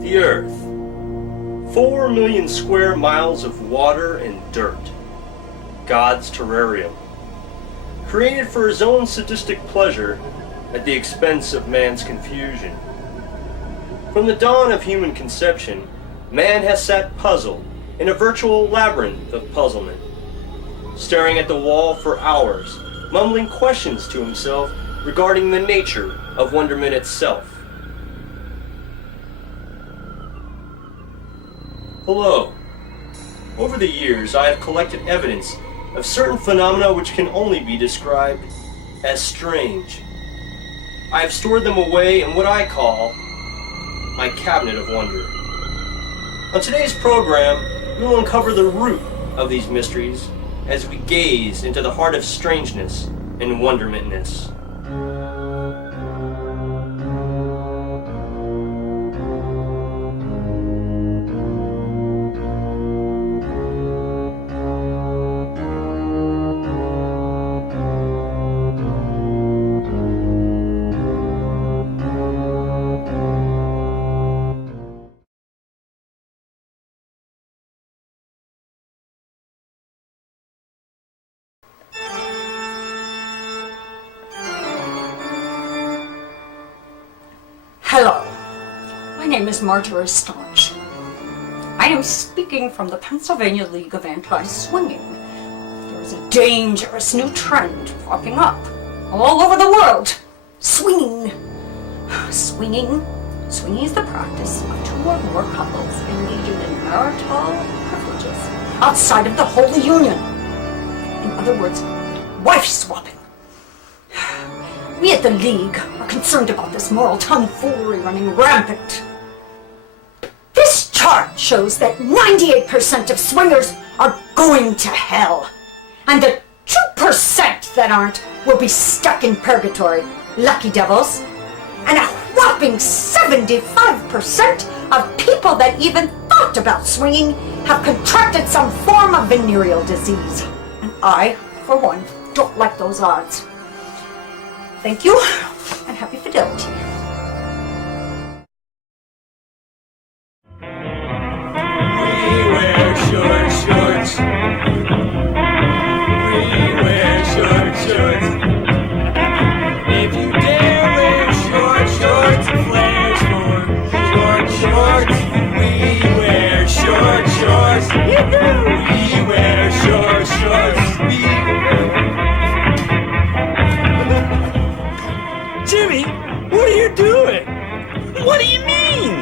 The Earth. 4 million square miles of water and dirt. God's terrarium. Created for his own sadistic pleasure at the expense of man's confusion. From the dawn of human conception, man has sat puzzled in a virtual labyrinth of puzzlement, staring at the wall for hours, mumbling questions to himself regarding the nature of wonderment itself. Hello. Over the years, I have collected evidence of certain phenomena which can only be described as strange. I have stored them away in what I call my cabinet of wonder. On today's program, we will uncover the root of these mysteries as we gaze into the heart of strangeness and wondermentness. Hello, my name is Marjorie Staunch. I am speaking from the Pennsylvania League of Anti-Swinging. There is a dangerous new trend popping up all over the world. Swinging. Swinging is the practice of two or more couples engaging in marital privileges outside of the Holy Union. In other words, wife swapping. We at the League are concerned about this moral tomfoolery running rampant. This chart shows that 98% of swingers are going to hell, and the 2% that aren't will be stuck in purgatory, lucky devils, and a whopping 75% of people that even thought about swinging have contracted some form of venereal disease. And I, for one, don't like those odds. Thank you, and happy fidelity. We wear short shorts. We wear short shorts. If you dare wear short shorts, flares for short shorts. We wear short shorts. We wear short shorts. Jimmy, what are you doing? What do you mean?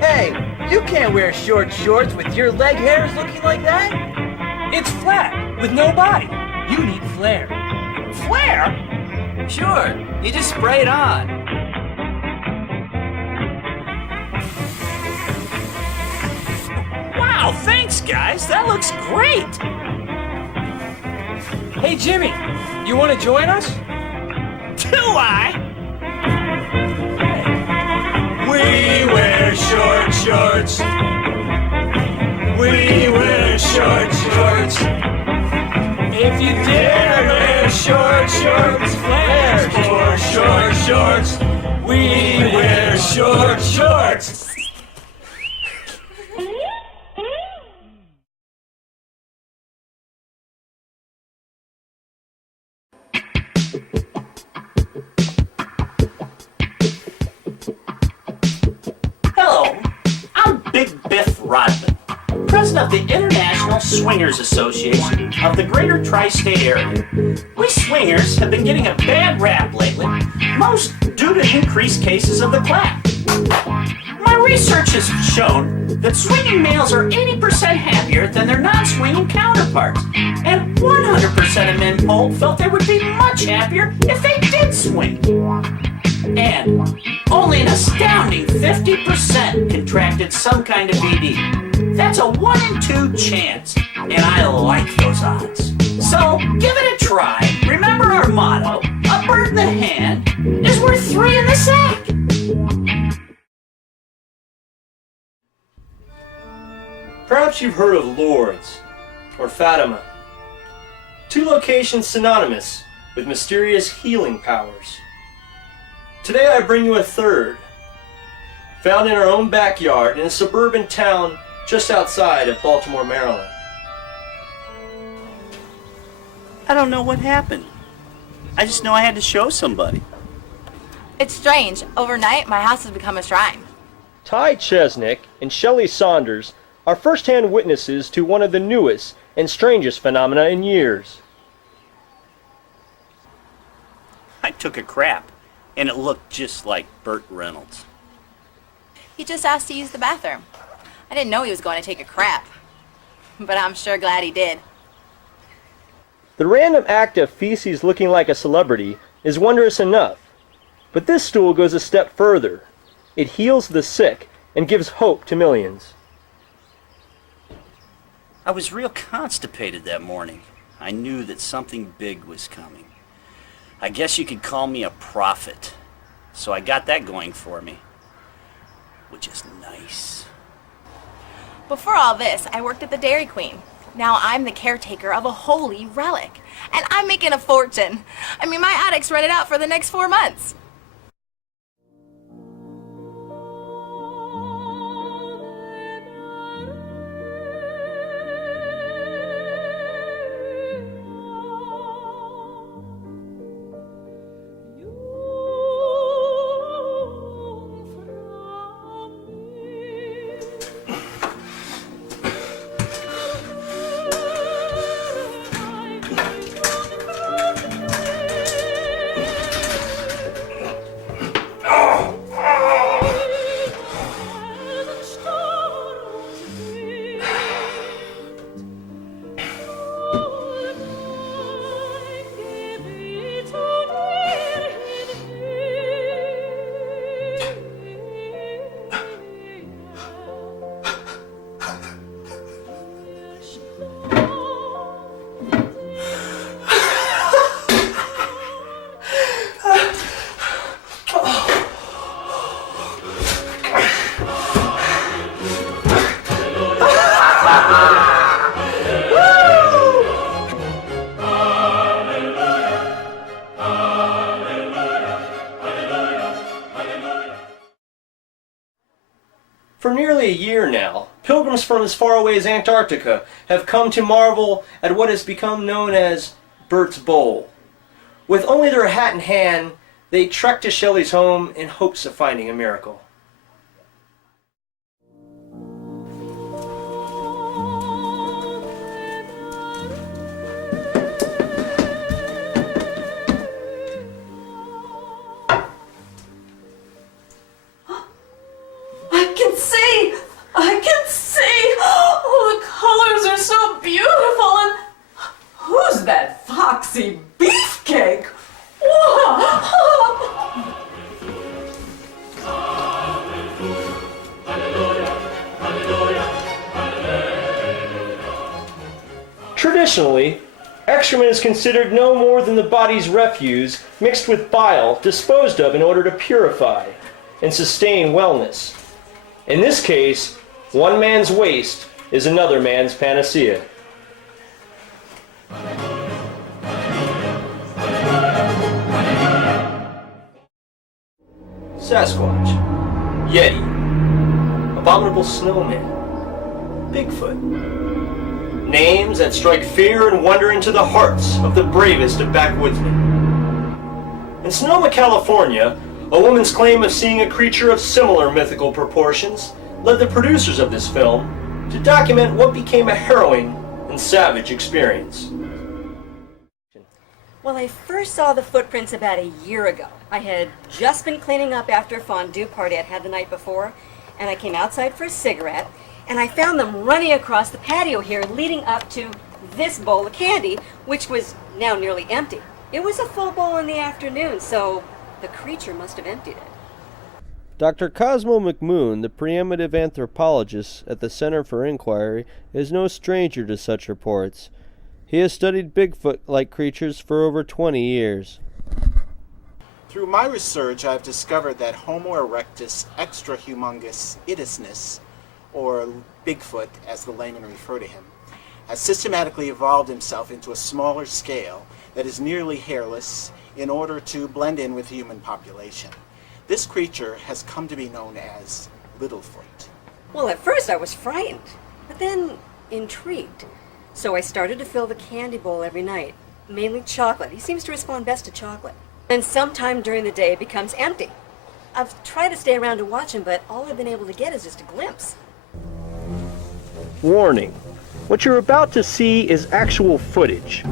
Hey, you can't wear short shorts with your leg hairs looking like that. It's flat, with no body. You need flair. Flair? Sure, you just spray it on. Wow, thanks guys, that looks great! Hey Jimmy, you want to join us? Do I? We wear short shorts. We wear short shorts. If you dare wear short shorts, flares for short shorts. We wear short shorts. President of the International Swingers Association of the Greater Tri-State Area. We swingers have been getting a bad rap lately, most due to increased cases of the clap. My research has shown that swinging males are 80% happier than their non-swinging counterparts, and 100% of men polled felt they would be much happier if they did swing. And only an astounding 50% contracted some kind of VD. That's a 1 in 2 chance, and I like those odds. So give it a try. Remember our motto, a bird in the hand is worth 3 in the sack. Perhaps you've heard of Lourdes or Fatima, two locations synonymous with mysterious healing powers. Today I bring you a third, found in our own backyard in a suburban town just outside of Baltimore, Maryland. I don't know what happened. I just know I had to show somebody. It's strange. Overnight, my house has become a shrine. Ty Chesnick and Shelley Saunders are first-hand witnesses to one of the newest and strangest phenomena in years. I took a crap, and it looked just like Burt Reynolds. He just asked to use the bathroom. I didn't know he was going to take a crap, but I'm sure glad he did. The random act of feces looking like a celebrity is wondrous enough, but this stool goes a step further. It heals the sick and gives hope to millions. I was real constipated that morning. I knew that something big was coming. I guess you could call me a prophet. So I got that going for me, which is nice. Before all this, I worked at the Dairy Queen. Now I'm the caretaker of a holy relic, and I'm making a fortune. I mean, my attic's rented out for the next 4 months. For nearly a year now, pilgrims from as far away as Antarctica have come to marvel at what has become known as Bert's Bowl. With only their hat in hand, they trek to Shelley's home in hopes of finding a miracle. I can see! Oh, the colors are so beautiful, and who's that foxy beefcake? Whoa! Traditionally, excrement is considered no more than the body's refuse mixed with bile disposed of in order to purify and sustain wellness. In this case, one man's waste is another man's panacea. Sasquatch, Yeti, abominable snowman, Bigfoot. Names that strike fear and wonder into the hearts of the bravest of backwoodsmen. In Sonoma, California, a woman's claim of seeing a creature of similar mythical proportions led the producers of this film to document what became a harrowing and savage experience. Well, I first saw the footprints about a year ago. I had just been cleaning up after a fondue party I'd had the night before, and I came outside for a cigarette, and I found them running across the patio here leading up to this bowl of candy, which was now nearly empty. It was a full bowl in the afternoon, so the creature must have emptied it. Dr. Cosmo McMoon, the preeminent anthropologist at the Center for Inquiry, is no stranger to such reports. He has studied Bigfoot-like creatures for over 20 years. Through my research, I've discovered that Homo erectus extrahumongous itisness, or Bigfoot as the laymen refer to him, has systematically evolved himself into a smaller scale that is nearly hairless in order to blend in with the human population. This creature has come to be known as Littlefoot. Well, at first I was frightened, but then intrigued. So I started to fill the candy bowl every night, mainly chocolate. He seems to respond best to chocolate. And sometime during the day it becomes empty. I've tried to stay around to watch him, but all I've been able to get is just a glimpse. Warning. What you're about to see is actual footage.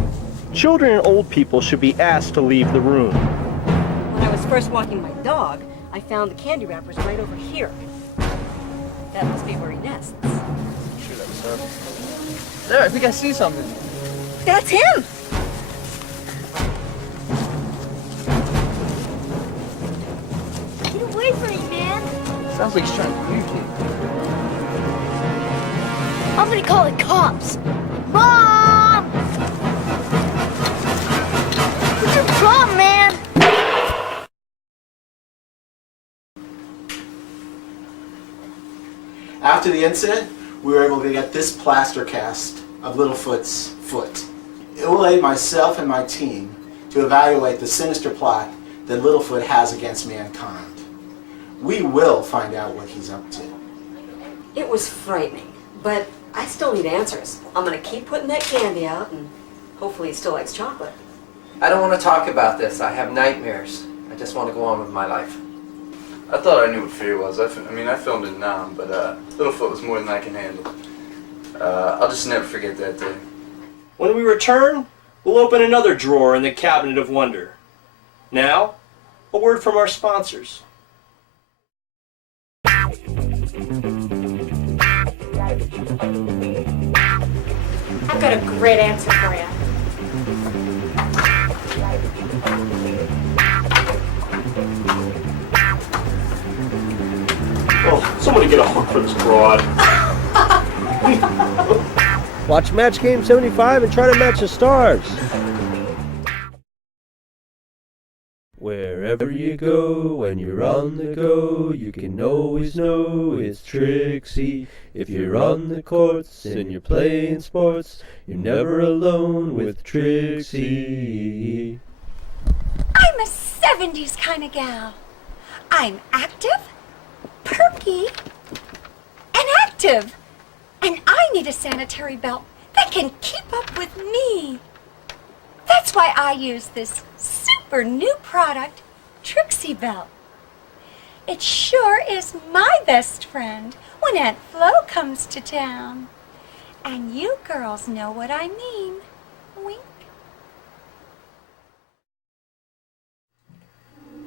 Children and old people should be asked to leave the room. When I was first walking my dog, I found the candy wrappers right over here. That must be where he nests. Sure that's so. There, I think I see something. That's him! Get away from me, man! Sounds like he's trying to communicate. I'm gonna call the cops. Mom! What's your problem, man? After the incident, we were able to get this plaster cast of Littlefoot's foot. It will aid myself and my team to evaluate the sinister plot that Littlefoot has against mankind. We will find out what he's up to. It was frightening, but I still need answers. I'm gonna keep putting that candy out, and hopefully he still likes chocolate. I don't want to talk about this. I have nightmares. I just want to go on with my life. I thought I knew what fear was. I filmed in Nam, but Littlefoot was more than I can handle. I'll just never forget that day. When we return, we'll open another drawer in the Cabinet of Wonder. Now, a word from our sponsors. I've got a great answer for you. Oh, somebody get a hook for this broad. Watch Match Game 75 and try to match the stars. Wherever you go, when you're on the go, you can always know it's Trixie. If you're on the courts and you're playing sports, you're never alone with Trixie. I'm a 70s kind of gal. I'm active, perky, and active. And I need a sanitary belt that can keep up with me. That's why I use this super new product, Trixie Belt. It sure is my best friend when Aunt Flo comes to town. And you girls know what I mean. Wink.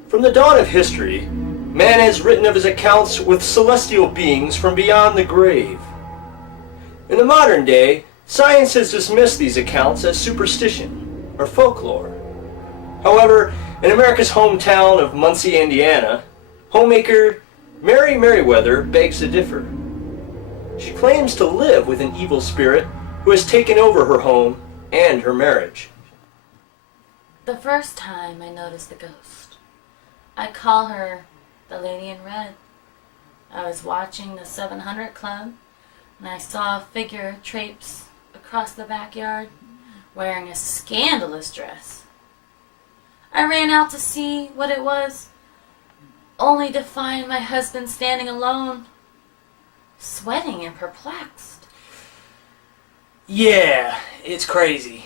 From the dawn of history, man has written of his accounts with celestial beings from beyond the grave. In the modern day, science has dismissed these accounts as superstition or folklore. However, in America's hometown of Muncie, Indiana, homemaker Mary Merriweather begs to differ. She claims to live with an evil spirit who has taken over her home and her marriage. The first time I noticed the ghost, I call her the Lady in Red. I was watching the 700 Club, and I saw a figure traipse across the backyard wearing a scandalous dress. I ran out to see what it was, only to find my husband standing alone, sweating and perplexed. Yeah, it's crazy.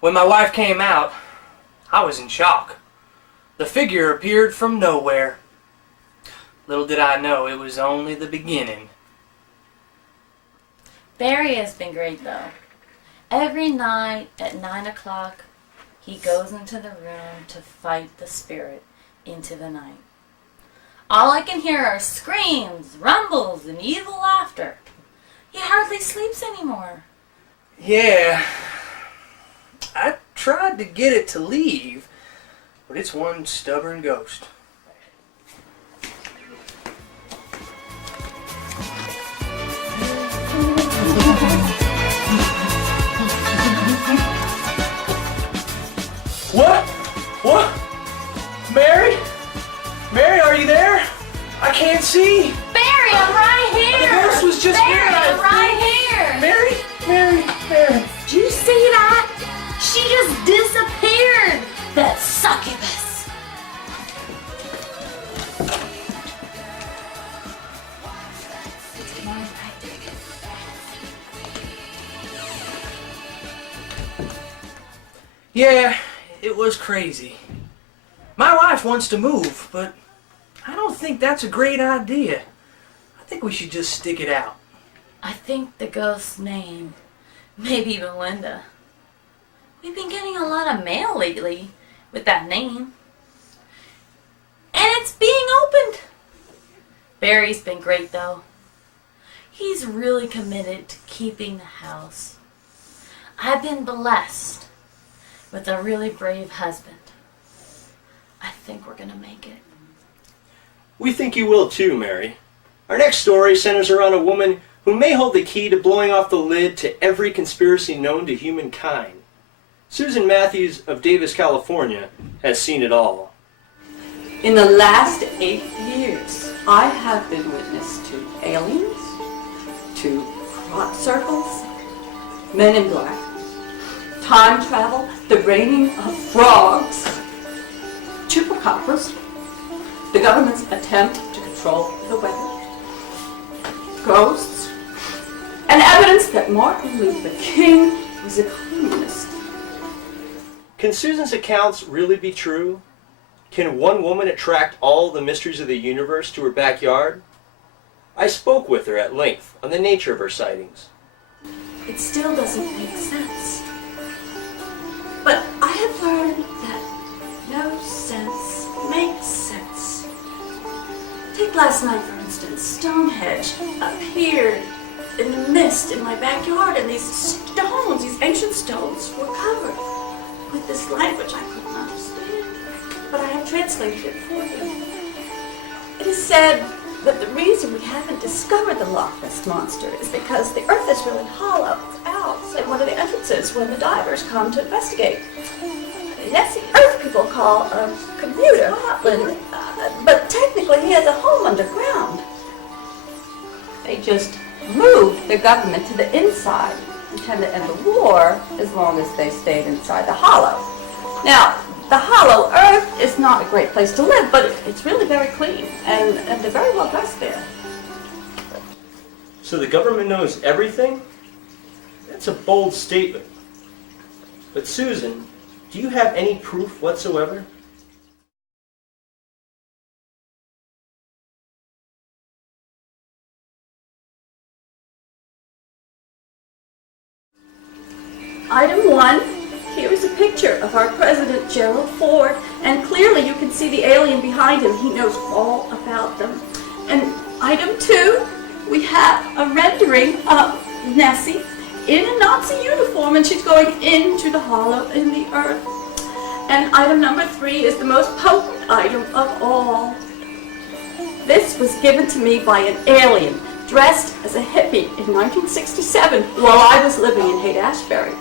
When my wife came out, I was in shock. The figure appeared from nowhere. Little did I know it was only the beginning. Barry has been great, though. Every night at 9 o'clock, he goes into the room to fight the spirit into the night. All I can hear are screams, rumbles, and evil laughter. He hardly sleeps anymore. Yeah, I tried to get it to leave, but it's one stubborn ghost. What? What? Mary? Mary, are you there? I can't see. Barry, I'm right here. The ghost was just Barry, here. I'm right here. Mary? Mary. Did you see that? She just disappeared. That succubus. Yeah, it was crazy. My wife wants to move, but I don't think that's a great idea. I think we should just stick it out. I think the ghost's name may be Belinda. We've been getting a lot of mail lately with that name. And it's being opened. Barry's been great though. He's really committed to keeping the house. I've been blessed with a really brave husband. I think we're gonna make it. We think you will too, Mary. Our next story centers around a woman who may hold the key to blowing off the lid to every conspiracy known to humankind. Susan Matthews of Davis, California, has seen it all. In the last 8 years, I have been witness to aliens, to crop circles, men in black, time travel, the raining of frogs, chupacabras, the government's attempt to control the weather, ghosts, and evidence that Martin Luther King was a communist. Can Susan's accounts really be true? Can one woman attract all the mysteries of the universe to her backyard? I spoke with her at length on the nature of her sightings. It still doesn't make sense. But I have learned that no sense makes sense. Take last night, for instance. Stonehenge appeared in the mist in my backyard, and these stones, these ancient stones, were covered with this language I couldn't understand. But I have translated it for you. It is said that the reason we haven't discovered the Loch Ness Monster is because the earth is really hollow out at one of the entrances when the divers come to investigate. Yes, the earth people call a commuter, Scotland, but technically he has a home underground. They just moved the government to the inside and tend to end the war as long as they stayed inside the hollow. Now, the hollow earth is not a great place to live, but it's really very clean, and they're very well dressed there. So the government knows everything? That's a bold statement. But Susan, do you have any proof whatsoever? Item 1, here is a picture of our President Gerald Ford, and clearly you can see the alien behind him. He knows all about them. And item 2, we have a rendering of Nessie in a Nazi uniform, and she's going into the hollow in the earth. And item number 3 is the most potent item of all. This was given to me by an alien dressed as a hippie in 1967 while I was living in Haight-Ashbury.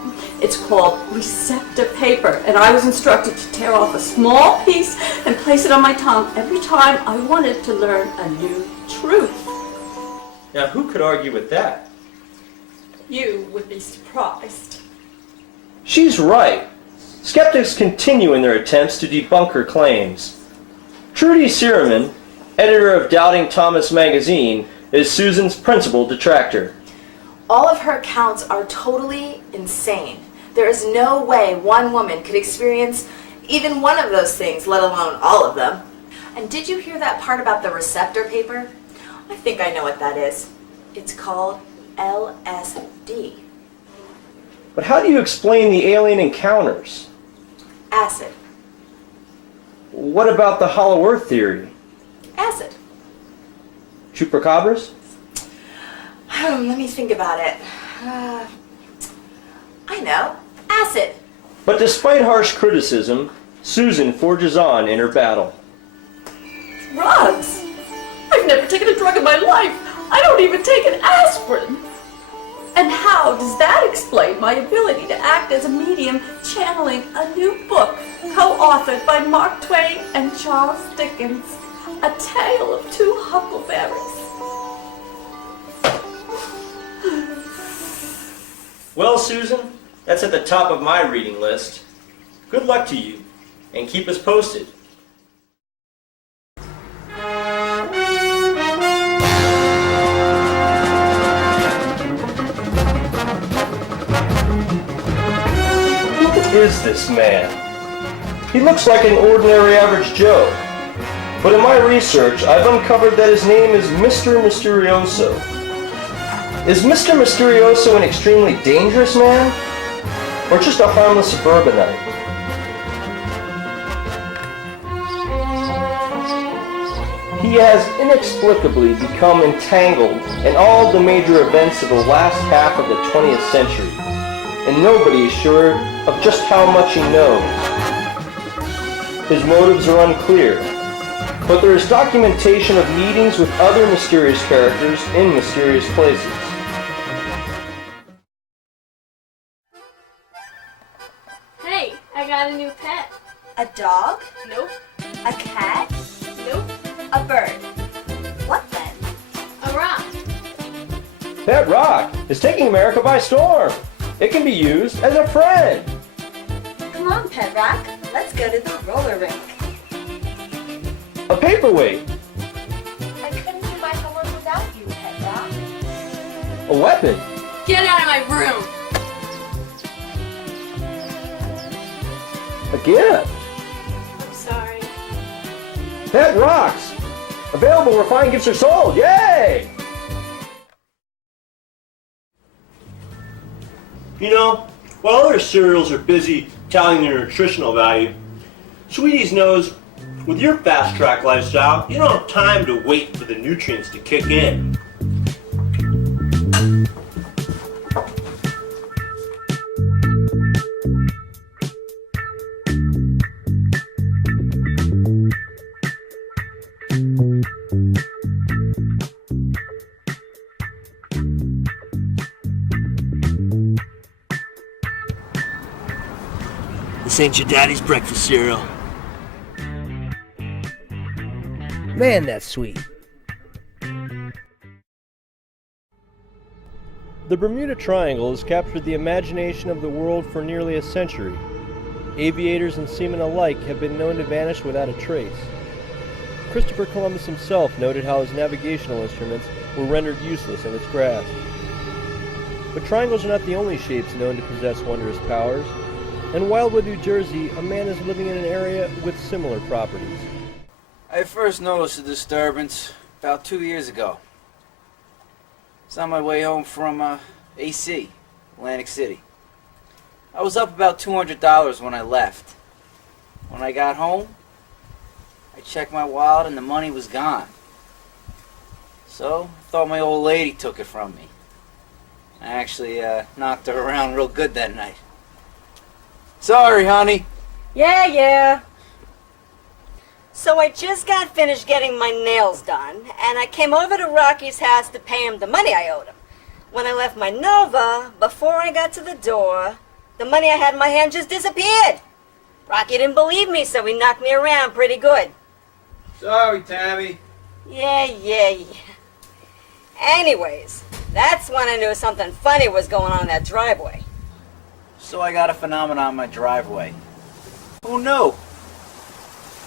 It's called receptor paper, and I was instructed to tear off a small piece and place it on my tongue every time I wanted to learn a new truth. Now, who could argue with that? You would be surprised. She's right. Skeptics continue in their attempts to debunk her claims. Trudy Searman, editor of Doubting Thomas magazine, is Susan's principal detractor. All of her accounts are totally insane. There is no way one woman could experience even one of those things, let alone all of them. And did you hear that part about the receptor paper? I think I know what that is. It's called LSD. But how do you explain the alien encounters? Acid. What about the hollow earth theory? Acid. Chupacabras? Let me think about it. I know. Acid. But despite harsh criticism, Susan forges on in her battle. Drugs? I've never taken a drug in my life. I don't even take an aspirin. And how does that explain my ability to act as a medium channeling a new book co-authored by Mark Twain and Charles Dickens, A Tale of Two Huckleberries? Well, Susan, that's at the top of my reading list. Good luck to you, and keep us posted. is this man? He looks like an ordinary average Joe. But in my research, I've uncovered that his name is Mr. Mysterioso. Is Mr. Mysterioso an extremely dangerous man? Or just a harmless suburbanite? He has inexplicably become entangled in all the major events of the last half of the 20th century, and nobody is sure of just how much he knows. His motives are unclear, but there is documentation of meetings with other mysterious characters in mysterious places. Hey, I got a new pet. A dog? Nope. A cat? Nope. A bird? What then? A rock. That rock is taking America by storm. It can be used as a friend. Come on, Pet Rock. Let's go to the roller rink. A paperweight. I couldn't do my homework without you, Pet Rock. A weapon. Get out of my room. A gift. I'm sorry. That rocks. Available where fine gifts are sold. Yay! You know, while other cereals are busy touting their nutritional value, Sweeties knows with your fast track lifestyle, you don't have time to wait for the nutrients to kick in. This ain't your daddy's breakfast cereal. Man, that's sweet. The Bermuda Triangle has captured the imagination of the world for nearly a century. Aviators and seamen alike have been known to vanish without a trace. Christopher Columbus himself noted how his navigational instruments were rendered useless in its grasp. But triangles are not the only shapes known to possess wondrous powers. In Wildwood, New Jersey, a man is living in an area with similar properties. I first noticed the disturbance about 2 years ago. It's on my way home from AC, Atlantic City. I was up about $200 when I left. When I got home, I checked my wallet and the money was gone. So, I thought my old lady took it from me. I actually knocked her around real good that night. Sorry, honey. Yeah. So I just got finished getting my nails done, and I came over to Rocky's house to pay him the money I owed him. When I left my Nova, before I got to the door, the money I had in my hand just disappeared. Rocky didn't believe me, so he knocked me around pretty good. Sorry, Tammy. Yeah. Anyways, that's when I knew something funny was going on in that driveway. So I got a phenomenon on my driveway. Who knew?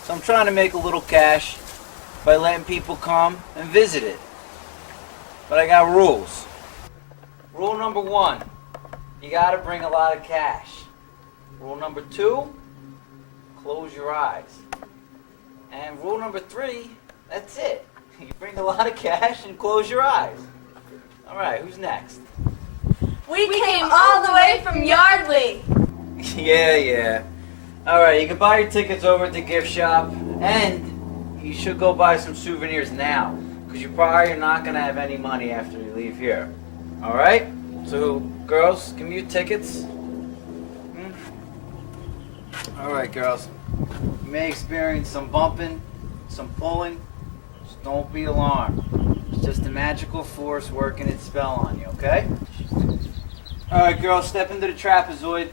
So I'm trying to make a little cash by letting people come and visit it. But I got rules. Rule number 1, you gotta bring a lot of cash. Rule number 2, close your eyes. And rule number 3, that's it. You bring a lot of cash and close your eyes. Alright, who's next? We came all the way from Yardley. Yeah. Alright, you can buy your tickets over at the gift shop, and you should go buy some souvenirs now, because you probably are not going to have any money after you leave here. Alright? So, girls, give me your tickets. Alright, girls. You may experience some bumping, some pulling. Just don't be alarmed. It's just a magical force working its spell on you, okay? Alright, girls, step into the trapezoid.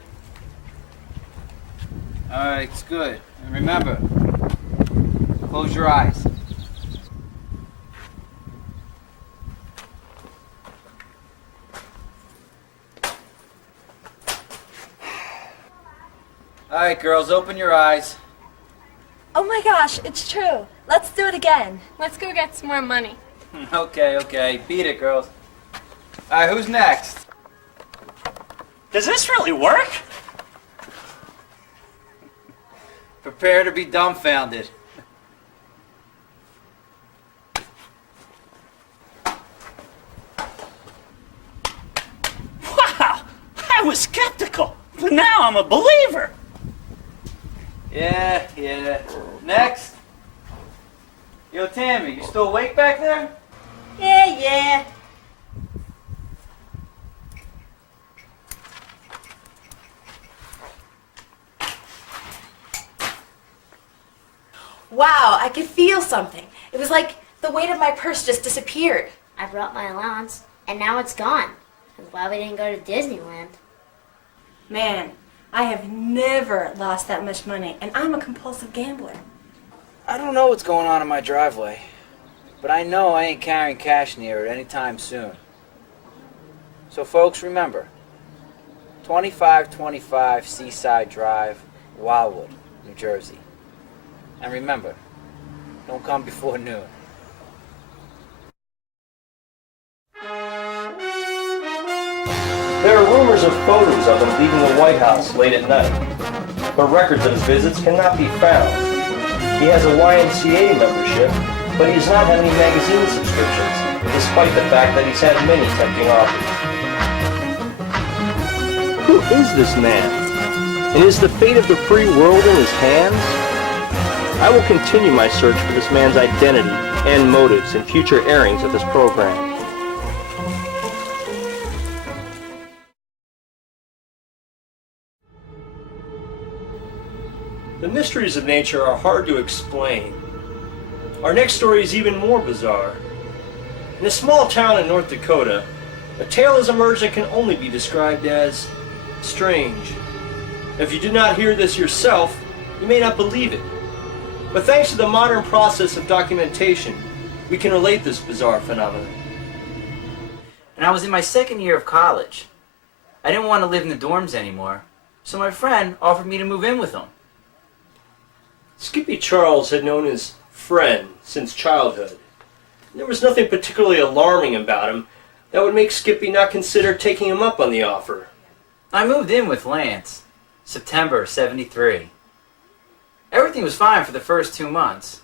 Alright, it's good. And remember, close your eyes. Alright, girls, open your eyes. Oh my gosh, it's true. Let's do it again. Let's go get some more money. Okay. Beat it, girls. Alright, who's next? Does this really work? Prepare to be dumbfounded. Wow! I was skeptical, but now I'm a believer. Yeah. Next. Yo, Tammy, you still awake back there? Yeah. Wow, I could feel something. It was like the weight of my purse just disappeared. I brought my allowance, and now it's gone. That's why we didn't go to Disneyland. Man, I have never lost that much money, and I'm a compulsive gambler. I don't know what's going on in my driveway, but I know I ain't carrying cash near it anytime soon. So folks, remember, 2525 Seaside Drive, Wildwood, New Jersey. And remember, don't come before noon. There are rumors of photos of him leaving the White House late at night, but records of his visits cannot be found. He has a YMCA membership, but he does not have any magazine subscriptions, despite the fact that he's had many tempting offers. Who is this man? And is the fate of the free world in his hands? I will continue my search for this man's identity and motives in future airings of this program. The mysteries of nature are hard to explain. Our next story is even more bizarre. In a small town in North Dakota, a tale has emerged that can only be described as strange. If you do not hear this yourself, you may not believe it. But thanks to the modern process of documentation, we can relate this bizarre phenomenon. And I was in my second year of college. I didn't want to live in the dorms anymore, so my friend offered me to move in with him. Skippy Charles had known his friend since childhood. There was nothing particularly alarming about him that would make Skippy not consider taking him up on the offer. I moved in with Lance, September '73. Everything was fine for the first 2 months,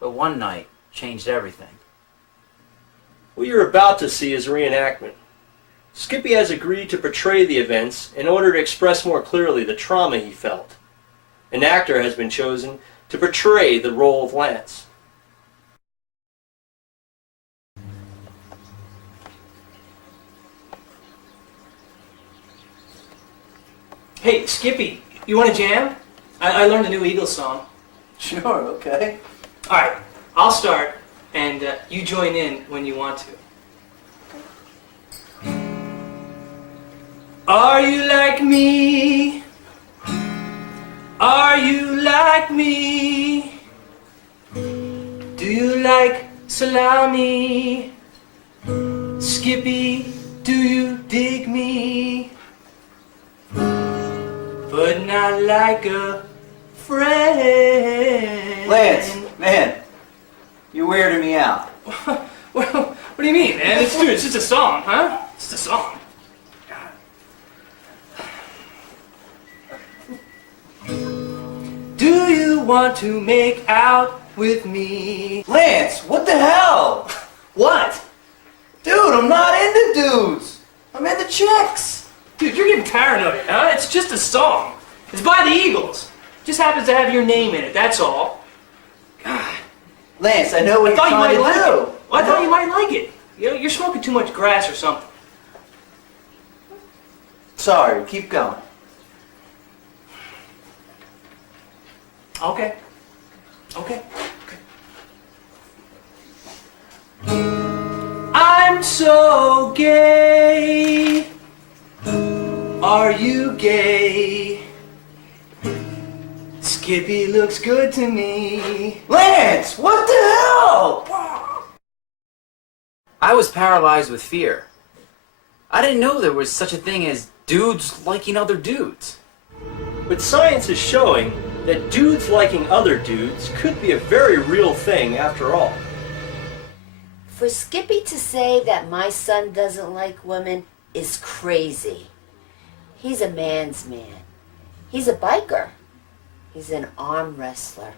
but one night changed everything. What you're about to see is a reenactment. Skippy has agreed to portray the events in order to express more clearly the trauma he felt. An actor has been chosen to portray the role of Lance. Hey, Skippy, you want to jam? I learned a new Eagles song. Sure, okay. All right, I'll start, and you join in when you want to. Are you like me? Are you like me? Do you like salami? Skippy, do you dig me? But not like a friend. Lance, man, you're weirding me out. What do you mean, man? It's just a song, huh? It's just a song. Do you want to make out with me? Lance, what the hell? What? Dude, I'm not into dudes. I'm into chicks. Dude, you're getting paranoid, huh? It's just a song. It's by the Eagles. Just happens to have your name in it, that's all. God. Lance, I know what you're trying to do. Well, I thought you might like it. You know, you're smoking too much grass or something. Sorry, keep going. Okay. I'm so gay. Are you gay? Skippy looks good to me. Lance, what the hell? I was paralyzed with fear. I didn't know there was such a thing as dudes liking other dudes. But science is showing that dudes liking other dudes could be a very real thing after all. For Skippy to say that my son doesn't like women is crazy. He's a man's man. He's a biker. He's an arm wrestler.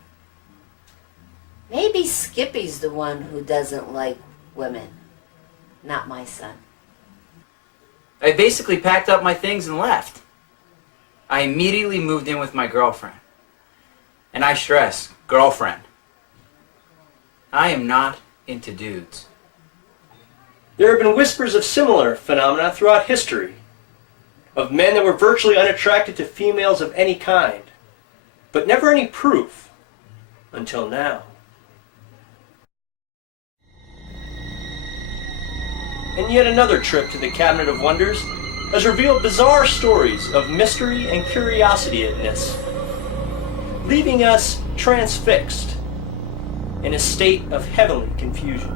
Maybe Skippy's the one who doesn't like women. Not my son. I basically packed up my things and left. I immediately moved in with my girlfriend. And I stress, girlfriend. I am not into dudes. There have been whispers of similar phenomena throughout history, of men that were virtually unattracted to females of any kind, but never any proof until now. And yet another trip to the Cabinet of Wonders has revealed bizarre stories of mystery and curiosity-ness, leaving us transfixed in a state of heavenly confusion.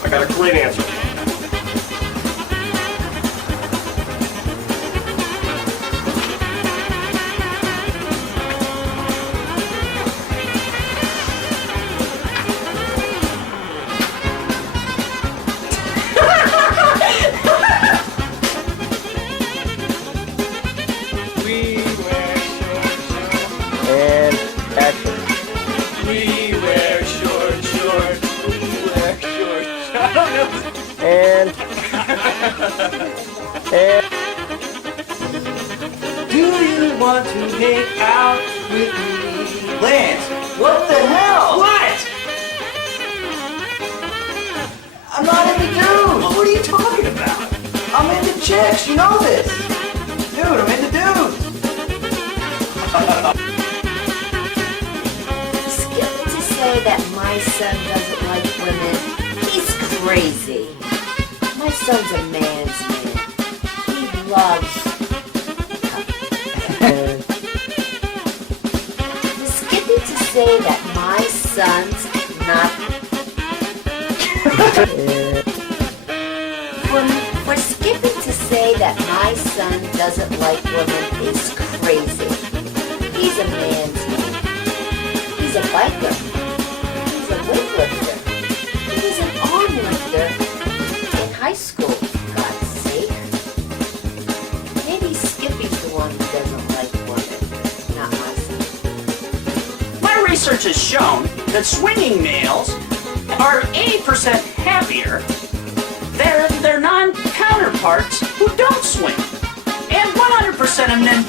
I got a great answer. Do you want to make out with me? Lance, what the hell? What? I'm not into dudes. What are you talking about? I'm into chicks, you know this. Dude, I'm into dudes. Skip to say that my son doesn't like women. He's crazy. My son's a man's man. He loves. Skippy to say that my son's not. For Skippy to say that my son doesn't like women is crazy. He's a man's man. He's a biker. He's a weightlifter. He was an arm lifter in high school, for God's sake. Maybe Skippy's the one who doesn't like women, not my son. My research has shown that swinging males are 80% happier than their non-counterparts who don't swing. And 100% of men